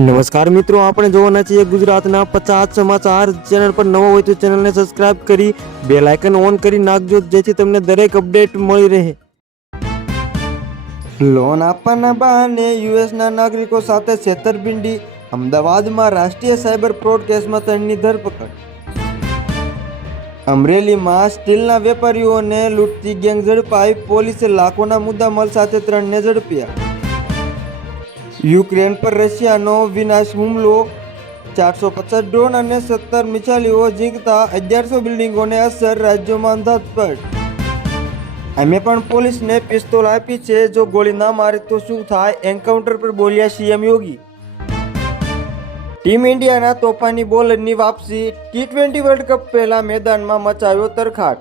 નમસ્કાર મિત્રો, આપણે જોવાના છીએ ગુજરાતના 50 સમાચાર. ચેનલ પર નવો હોય તો ચેનલને સબસ્ક્રાઇબ કરી બેલ આઇકન ઓન કરી નાખજો, જેથી તમને દરેક અપડેટ મળી રહે. લોન આપવાના બહાને યુએસના નાગરિકો સાથે છેતરપિંડી. અમદાવાદમાં રાષ્ટ્રીય સાયબર ફ્રોડ કેસમાં 3ની ધરપકડ. અમરેલીમાં સ્ટીલના વેપારીઓને લૂંટતી ગેંગ ઝડપાઈ. પોલીસે લાખોના મુદ્દામાલ સાથે 3ને ઝડપ્યા. યુક્રેન પર રશિયાનો વિનાશ હુમલો. 450 ડ્રોન અને 17 મિસાઇલો ઝીંકતા 1100 બિલ્ડિંગોને અસર. રાજ્યોમાં અંધાધૂંધ. અમે પણ પોલીસને પિસ્તોલ આપી છે, જો ગોળી ના મારે તો શું થાય? એન્કાઉન્ટર પર બોલ્યા સીએમ યોગી. ટીમ ઇન્ડિયાના તોફાની બોલરની વાપસી. T20 વર્લ્ડ કપ પહેલા મેદાનમાં મચાવ્યો તરખાટ.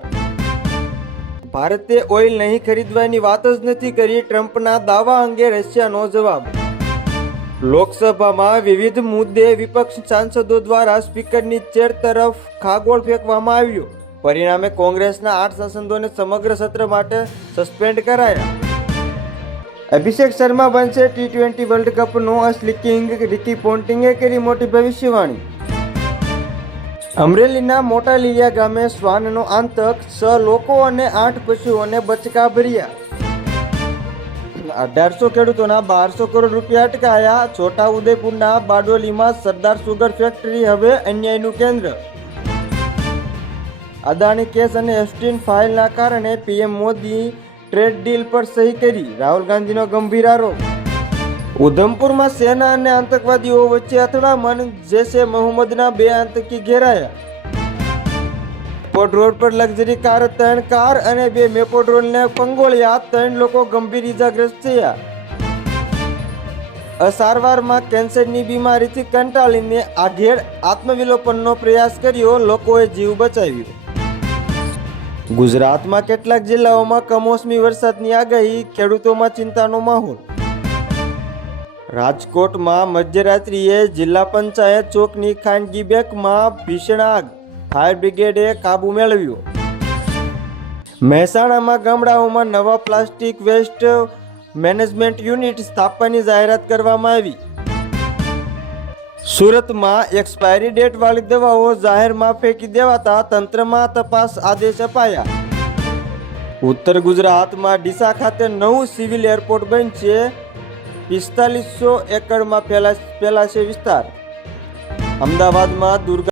ભારતે ઓઇલ નહીં ખરીદવાની વાત જ નથી કરી. ટ્રમ્પના દાવા અંગે રશિયાનો જવાબ. લોકસભામાં વિવિધ મુદ્દે વિપક્ષ સાંસદો દ્વારા સ્પીકરની ચેર તરફ ખાગોળ ફેંકવામાં આવ્યો. પરિણામે કોંગ્રેસના 8 સાંસદોને સમગ્ર સત્ર માટે સસ્પેન્ડ કરાયા. અભિષેક શર્મા બનશે T20 વર્લ્ડ કપનો અસલી કિંગ. રિકી પોન્ટિંગે કરી મોટી ભવિષ્યવાણી. અમરેલીના મોટા લીલિયા ગામે શ્વાનનો આતંક. 6 લોકો અને 8 પશુઓને બચકા ભર્યા. 1800 ખેડૂતોના 1200 કરોડ રૂપિયા અટકાયા. છોટા ઉદેપુરના બારડોલીમાં સરદાર સુગર ફેક્ટરી હવે અન્યાયનું કેન્દ્ર. અદાણી કેસ અને એફસ્ટીન ફાઇલના કારણે પીએમ મોદી ટ્રેડ ડીલ પર સહી કરી. રાહુલ ગાંધીનો ગંભીર આરોપ. ઉધમપુરમાં સેના અને આતંકવાદીઓ વચ્ચે અથડામણ. જૈશે મોહમ્મદના 2 આતંકી ઘેરાયા. રોડ પર લક્ઝરી કાર, 3 કાર અને 2 મેપોડ્રોલને પંગોળ્યા. 3 લોકો ગંભીર ઇજાગ્રસ્ત થયા. અસારવારમાં કેન્સરની બીમારીથી કંટાળીને આઘેડ આત્મવિલોપનનો પ્રયાસ કર્યો. લોકોએ જીવ બચાવ્યો. ગુજરાતમાં કેટલાક જિલ્લાઓમાં કમોસમી વરસાદની આગાહી. ખેડૂતોમાં ચિંતાનો માહોલ. રાજકોટમાં મધ્યરાત્રિએ જિલ્લા પંચાયત ચોકની ખાનગી બેંકમાં ભીષણ આગ. ફાયર બ્રિગેડે કાબુ મેળવ્યો. મહેસાણામાં ગામડાઓમાં નવા પ્લાસ્ટિક વેસ્ટ મેનેજમેન્ટ યુનિટ સ્થાપવાની જાહેરાત કરવામાં આવી. સુરતમાં એક્સપાયરી ડેટ વાળી દવાઓ જાહેરમાં ફેંકી દેવાતા તંત્રમાં તપાસ આદેશ અપાયા. ઉત્તર ગુજરાતમાં ડીસા ખાતે નવું સિવિલ એરપોર્ટ બનશે. 4500 એકડમાં ફેલાશે વિસ્તાર. અમદાવાદમાં દુર્ગા